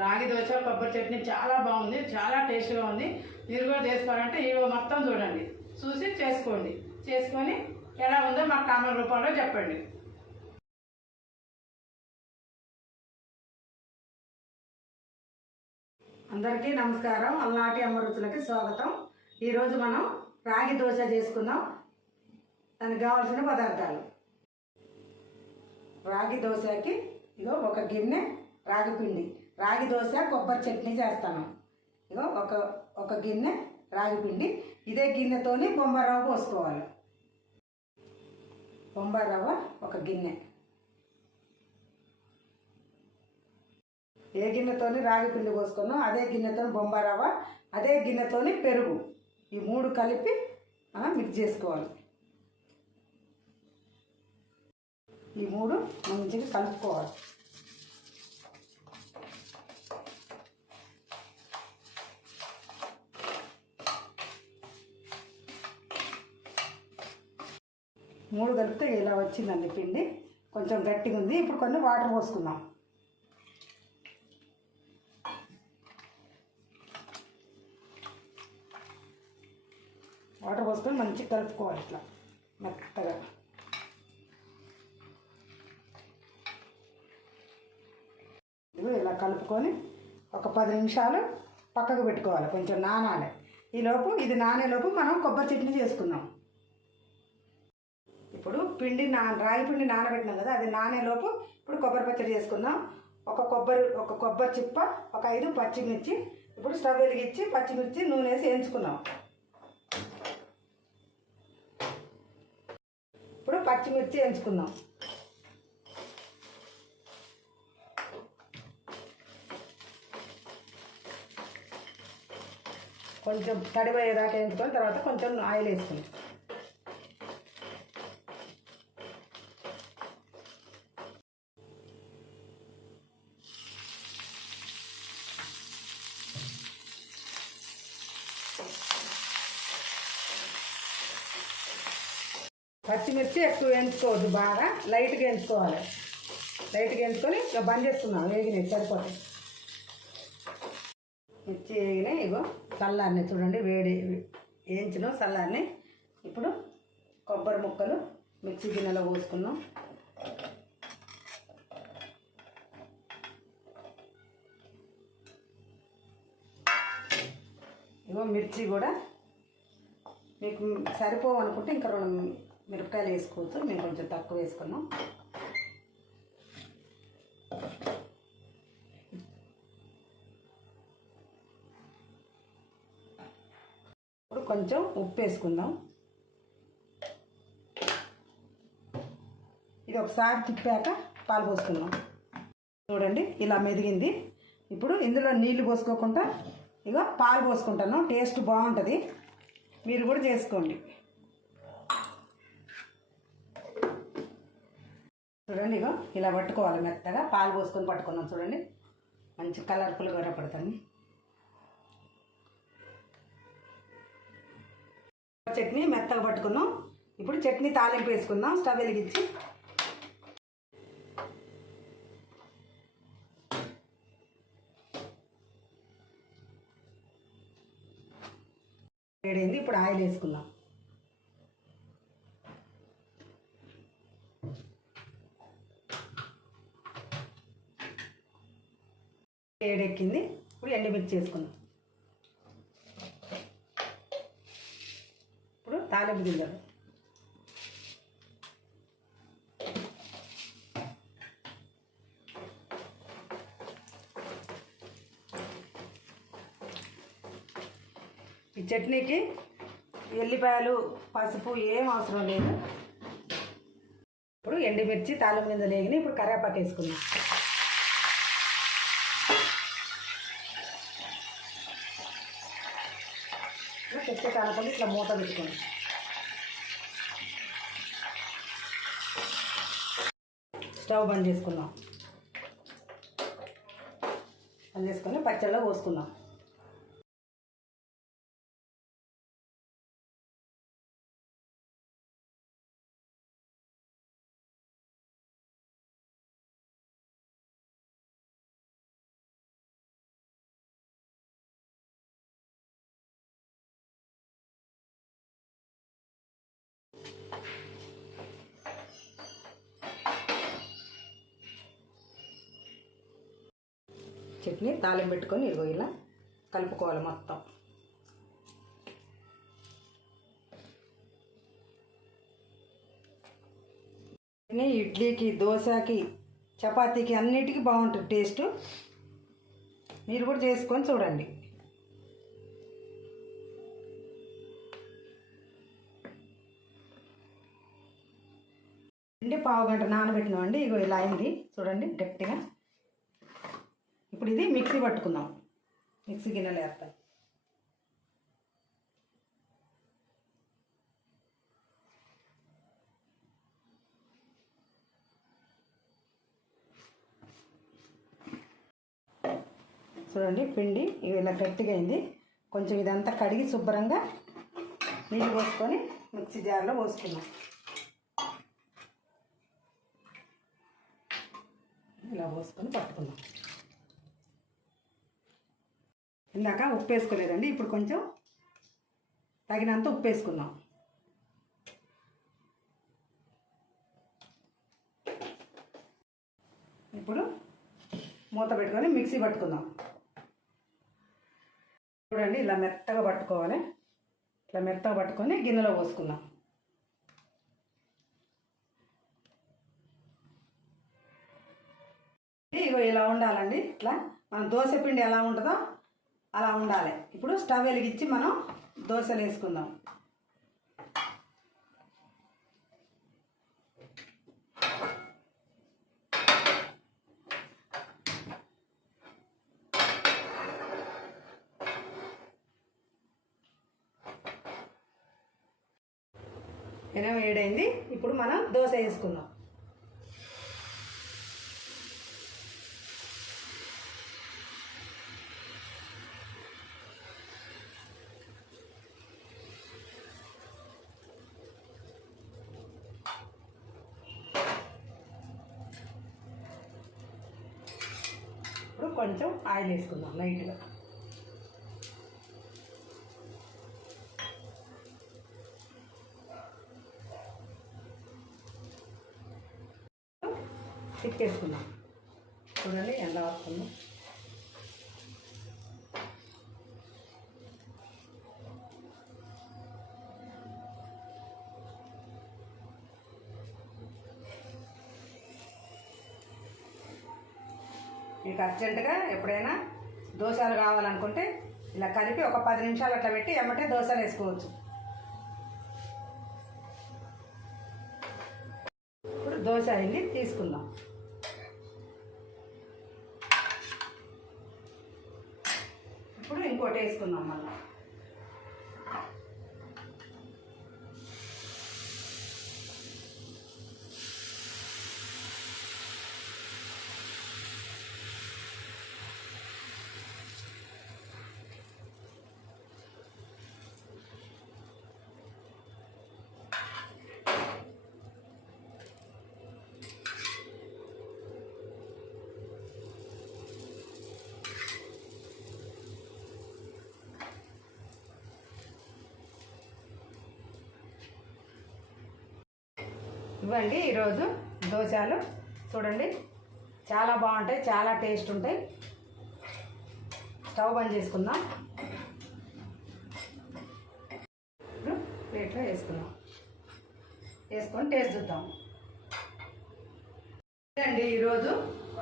రాగి దోశ కొబ్బరి చట్నీ చాలా బాగుంది, చాలా టేస్ట్గా ఉంది. మీరు కూడా చేసుకోవాలంటే ఇవో మొత్తం చూడండి, చూసి చేసుకోండి. చేసుకొని ఎలా ఉందో మాకు కామెంట్ రూపంలో చెప్పండి. అందరికీ నమస్కారం. అలనాటి అమ్మ రుచులకి స్వాగతం. ఈరోజు మనం రాగి దోశ చేసుకుందాం. దానికి కావాల్సిన పదార్థాలు: రాగి దోశకి ఇగో ఒక గిన్నె రాగి పిండి. రాగి దోశ కొబ్బరి చట్నీ చేస్తాను. ఇగో ఒక గిన్నె రాగి పిండి. ఇదే గిన్నెతోని బొంబాయి రవ్వ పోసుకోవాలి. బొంబాయి రవ్వ ఒక గిన్నె. ఏ గిన్నెతోని రాగి పిండి పోసుకున్నాం అదే గిన్నెతో బొంబాయి రవ్వ, అదే గిన్నెతోని పెరుగు. ఈ మూడు కలిపి మిక్స్ చేసుకోవాలి. ఈ మూడు మంచిగా కలుపుకోవాలి. మూడు కలిపితే ఇలా వచ్చిందండి పిండి. కొంచెం గట్టిగా ఉంది. ఇప్పుడు కొన్ని వాటర్ పోసుకుందాం. వాటర్ పోసుకొని మంచిగా కలుపుకోవాలి ఇట్లా మెత్తగా. ఇలా కలుపుకొని ఒక 10 నిమిషాలు పక్కకు పెట్టుకోవాలి, కొంచెం నానాలి. ఈలోపు ఇది నానేలోపు మనం కొబ్బరి చట్నీ చేసుకుందాం. ఇప్పుడు రాగి పిండి నానబెట్టినాం కదా, అది నానేలోపు ఇప్పుడు కొబ్బరి పచ్చడి చేసుకుందాం. ఒక కొబ్బరి చిప్ప, ఒక 5 పచ్చిమిర్చి. ఇప్పుడు స్టవ్ వెలిగించి పచ్చిమిర్చి నూనె వేసి వేయించుకుందాం. ఇప్పుడు పచ్చిమిర్చి వేయించుకుందాం. కొంచెం తడిపోయేదాకా వేయించుకొని తర్వాత కొంచెం ఆయిల్ వేసుకుందాం. పచ్చిమిర్చి ఎక్కువ వేయించుకోవద్దు, బాగా లైట్గా వేయించుకోవాలి. లైట్గా వేయించుకొని ఇక బంద్ చేసుకున్నాం. వేగినాయి, సరిపోతాయి. మిర్చి వేగినాయి. ఇగో చల్లారిని చూడండి, వేయించిన చల్లారిని. ఇప్పుడు కొబ్బరి ముక్కలు మిక్సీ గిన్నెలో పోసుకున్నాం. ఇగో మిర్చి కూడా మీకు సరిపోవు అనుకుంటే ఇంకా 2 మిరపకాయలు వేసుకోవచ్చు. మేము కొంచెం తక్కువ వేసుకున్నాం. ఇప్పుడు కొంచెం ఉప్పు వేసుకుందాం. ఇది ఒకసారి తిప్పాక పాలు పోసుకుందాం. చూడండి ఇలా మెదిగింది. ఇప్పుడు ఇందులో నీళ్లు పోసుకోకుండా ఇగో పాలు పోసుకుంటాను. టేస్ట్ బాగుంటుంది, మీరు కూడా చేసుకోండి. చూడండి ఇగో ఇలా పట్టుకోవాలి మెత్తగా. పాలు పోసుకొని పట్టుకున్నాం చూడండి, మంచి కలర్ఫుల్గా కనపడుతుంది. చట్నీ మెత్తగా పట్టుకున్నాం. ఇప్పుడు చట్నీ తాలింపు వేసుకుందాం. స్టవ్ వెలిగించి వేడైంది. ఇప్పుడు ఆయిల్ వేసుకుందాం. వేడెక్కింది. ఇప్పుడు ఎండుమిర్చి వేసుకుందాం. ఇప్పుడు తాలింపు గింజలు, ఈ చట్నీకి ఎల్లిపాయలు పసుపు ఏం అవసరం లేదు. ఇప్పుడు ఎండుమిర్చి తాలింపు గింజలు వేగినాయి. ఇప్పుడు కరివేపాకు వేసుకుందాం. తెచ్చే కాలకుండా ఇట్లా మూత పెట్టుకోండి. స్టవ్ బంద్ చేసుకుందాం. బంద్ చేసుకొని పచ్చళ్ళలో పోసుకుందాం. చట్నీ తాలింపు పెట్టుకొని ఇదిగో ఇలా కలుపుకోవాలి మొత్తం. ఇడ్లీకి, దోశకి, చపాతీకి అన్నిటికీ బాగుంటుంది టేస్ట్. మీరు కూడా చేసుకొని చూడండి. పావు గంట నానబెట్టినామండి. ఇగో ఇలా అయింది చూడండి గట్టిగా. ఇప్పుడు ఇది మిక్సీ పట్టుకుందాం. మిక్సీ గిన్నెలు వేస్తాం. చూడండి పిండి ఇలా గట్టిగా అయింది. కొంచెం ఇదంతా కడిగి శుభ్రంగా నీళ్ళు పోసుకొని మిక్సీ జార్లో పోసుకున్నాం. ఇలా పోసుకొని పట్టుకుందాం. ఇందాక ఉప్పు వేసుకోలేదండి, ఇప్పుడు కొంచెం తగినంత ఉప్పు వేసుకుందాం. ఇప్పుడు మూత పెట్టుకొని మిక్సీ పట్టుకుందాం. చూడండి ఇలా మెత్తగా పట్టుకోవాలి. ఇట్లా మెత్తగా పట్టుకొని గిన్నెలో పోసుకుందాం. ఇగో ఇలా ఉండాలండి. ఇట్లా మనం దోశ పిండి ఎలా ఉంటుందో అలా ఉండాలి. ఇప్పుడు స్టవ్ వెలిగించి మనం దోశలు వేసుకుందాం. పెనం వేడైంది. ఇప్పుడు మనం దోశ వేసుకుందాం. ఇప్పుడు కొంచెం ఆయిల్ వేసుకుందాం లైట్గా. తిప్పేసుకుందాం. చూడండి ఎలా వస్తుందో. మీకు అర్జెంటుగా ఎప్పుడైనా దోశలు కావాలనుకుంటే ఇలా కలిపి ఒక 10 నిమిషాలు అట్లా పెట్టి ఎమ్మటే దోశలు వేసుకోవచ్చు. ఇప్పుడు దోశ అయింది, తీసుకుందాం. ఇప్పుడు ఇంకోటి వేసుకుందాం మళ్ళీ. ఇవ్వండి ఈరోజు దోశలు. చూడండి చాలా బాగుంటాయి, చాలా టేస్ట్ ఉంటాయి. స్టవ్ బంద్ చేసుకుందాం. ఇప్పుడు ప్లేట్లో వేసుకుందాం. వేసుకొని టేస్ట్ చూద్దాం. అండి ఈరోజు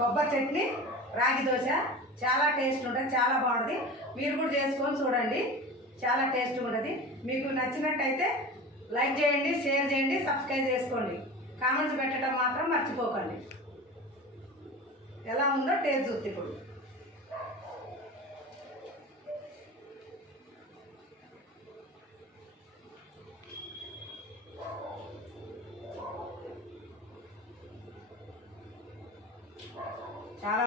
కొబ్బరి చట్నీ, రాగి దోశ చాలా టేస్ట్ ఉంటుంది, చాలా బాగుంటుంది. మీరు కూడా చేసుకొని చూడండి, చాలా టేస్ట్ ఉంటుంది. మీకు నచ్చినట్టయితే లైక్ చేయండి, షేర్ చేయండి, సబ్స్క్రైబ్ చేసుకోండి. కామెంట్స్ పెట్టడం మాత్రం మర్చిపోకండి. ఎలా ఉందో టేస్ట్ చూస్తే ఇప్పుడు చాలా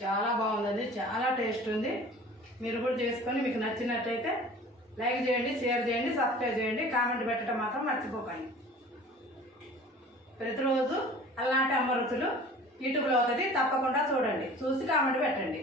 చాలా బాగుందండి, చాలా టేస్ట్ ఉంది. మీరు కూడా చేసుకొని మీకు నచ్చినట్లయితే లైక్ చేయండి, షేర్ చేయండి, సబ్స్క్రైబ్ చేయండి, కామెంట్ పెట్టడం మాత్రం మర్చిపోకండి. ప్రతిరోజు అలాంటి అమృతులు యూట్యూబ్లో అవుతుంది, తప్పకుండా చూడండి, చూసి కామెంట్ పెట్టండి.